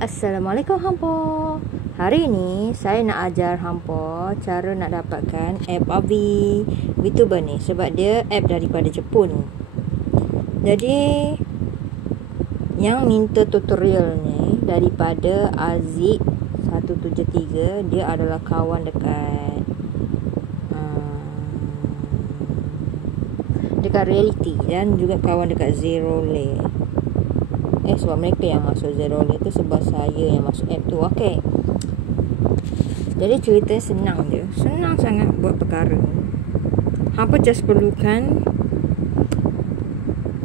Assalamualaikum hampa. Hari ni saya nak ajar hampa cara nak dapatkan app Avi VTuber ni, sebab dia app daripada Jepun. Jadi yang minta tutorial ni daripada Aziz 173, dia adalah kawan dekat Reality dan juga kawan dekat Zerole. Sebab mereka yang masuk Zerole tu, sebab saya yang masuk app tu. Okey. Jadi ceritanya senang je. Senang sangat buat perkara. Hampa just perlukan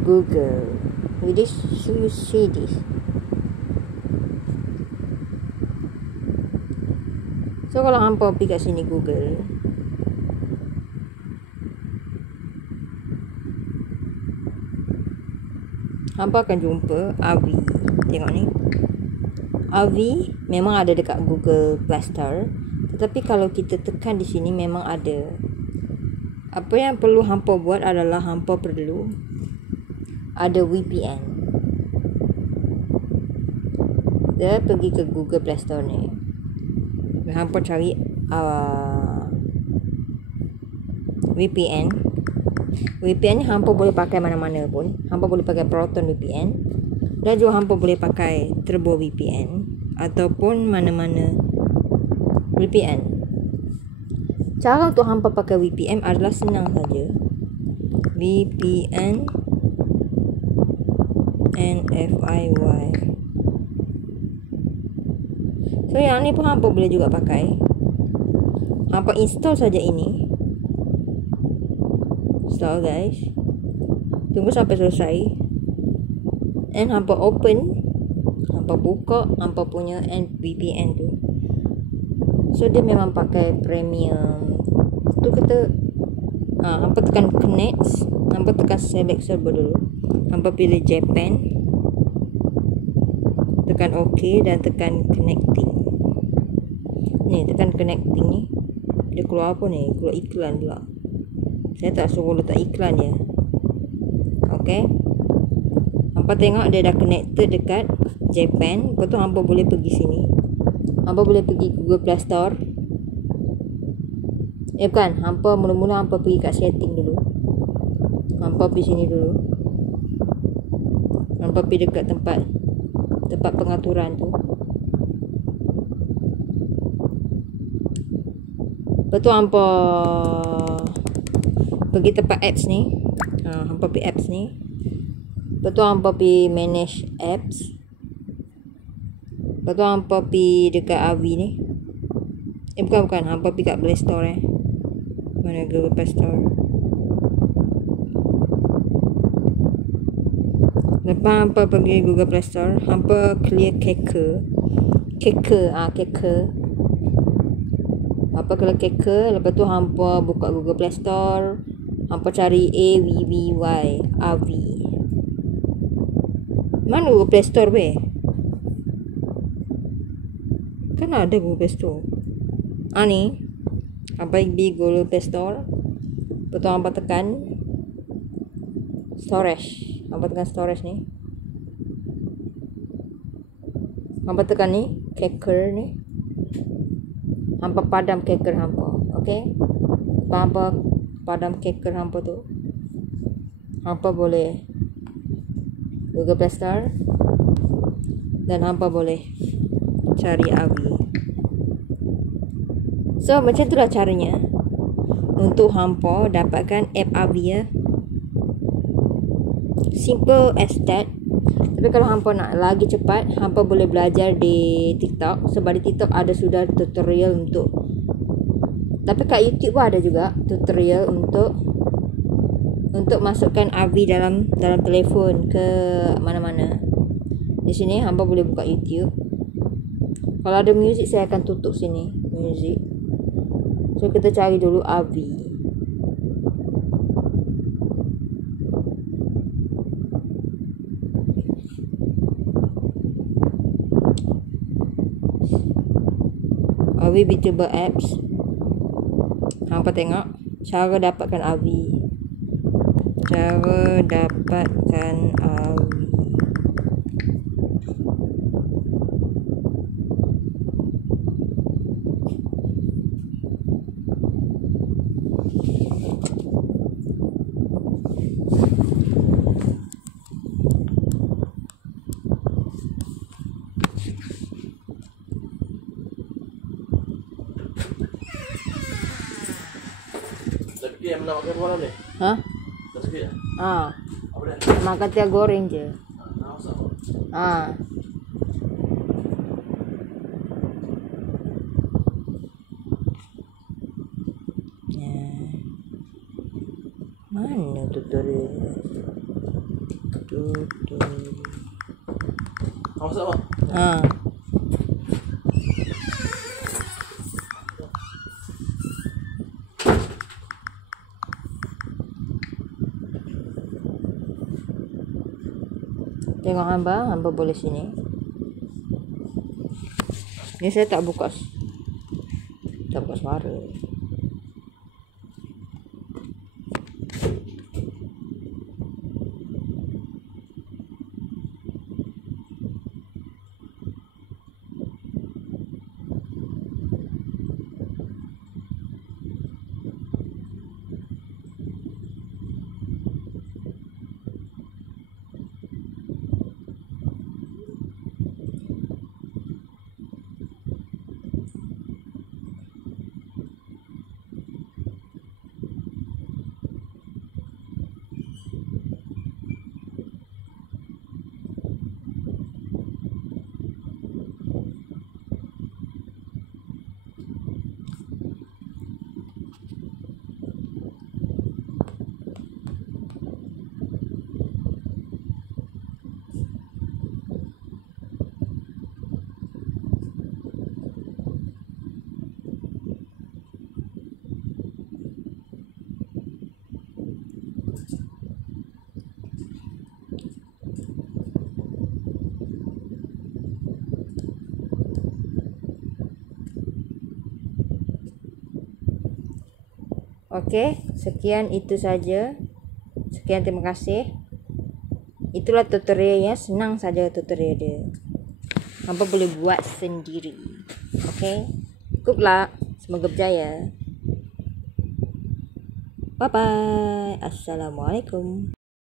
Google. With this, you see this. So kalau hampa pergi kat sini Google, hampa akan jumpa Avi. Tengok ni. Avi memang ada dekat Google Play Store. Tetapi kalau kita tekan di sini memang ada. Apa yang perlu hampa buat adalah hampa perlu ada VPN. Dia pergi ke Google Play Store ni. Hampa cari VPN. VPN ni hampa boleh pakai mana-mana pun. Hampa boleh pakai Proton VPN dan juga hampa boleh pakai Turbo VPN ataupun mana-mana VPN. Cara untuk hampa pakai VPN adalah senang saja. VPN NFIY. So yang ni pun hampa boleh juga pakai. Hampa install saja ini. Install guys. Tunggu sampai selesai. And hampa open. Hampa buka hampa punya VPN tu. So dia memang pakai premium. Tu kata hampa tekan connect. Hampa tekan select server dulu. Hampa pilih Japan. Tekan OK dan tekan connecting. Ni tekan connecting ni. Dia keluar apa ni? Keluar iklan pula. Saya tak suruh letak iklan je. Okay. Hampa tengok dia dah connected dekat Japan. Lepas tu hampa boleh pergi sini. Hampa boleh pergi Google Play Store. Bukan. Hampa mula-mula hampa pergi kat setting dulu. Hampa pergi sini dulu. Hampa pergi dekat tempat pengaturan tu. Lepas tu hampa pergi tempat apps ni. Hampa pergi apps ni. Lepas tu hampa pergi manage apps. Lepas tu hampa pergi dekat Avi ni. Bukan. Hampa pergi kat Play Store Mana Google Play Store. Lepas hampa pergi Google Play Store, hampa clear Keker. Hampa clear Keker. Lepas tu hampa buka Google Play Store. Hampa cari Avi. Mana Google Play Store weh? Kan ada Google Play Store. Ni. Hampa pergi Google Play Store. Lepas tu hampa tekan storage. Hampa tekan storage ni. Hampa tekan ni Keker ni. Hampa padam Keker hampa. Okay. Hampa padam Keker hampa tu. Hampa boleh Google Play Store. Dan hampa boleh cari Avi. So macam itulah caranya untuk hampa dapatkan app Avi ya. Simple as that. Tapi kalau hampa nak lagi cepat, hampa boleh belajar di TikTok. Sebab di TikTok ada sudah tutorial untuk. Tapi kat YouTube pun ada juga tutorial untuk masukkan Avi dalam telefon ke mana-mana. Di sini hampa boleh buka YouTube. Kalau ada muzik saya akan tutup sini muzik. So kita cari dulu Avi. Avi VTuber apps. Hampa tengok cara dapatkan Avi. Dia nak makan warna ni. Hah? Tak sikit. Apa dia? Makan tiap goreng je. Nah, sama. Mana tutorial? Kau masak apa? Tengok hamba boleh sini. Ni saya tak buka suara. Okey, sekian itu saja. Sekian, terima kasih. Itulah tutorialnya, senang saja tutorial dia. Hampa boleh buat sendiri. Okey. Good luck. Semoga berjaya. Bye bye. Assalamualaikum.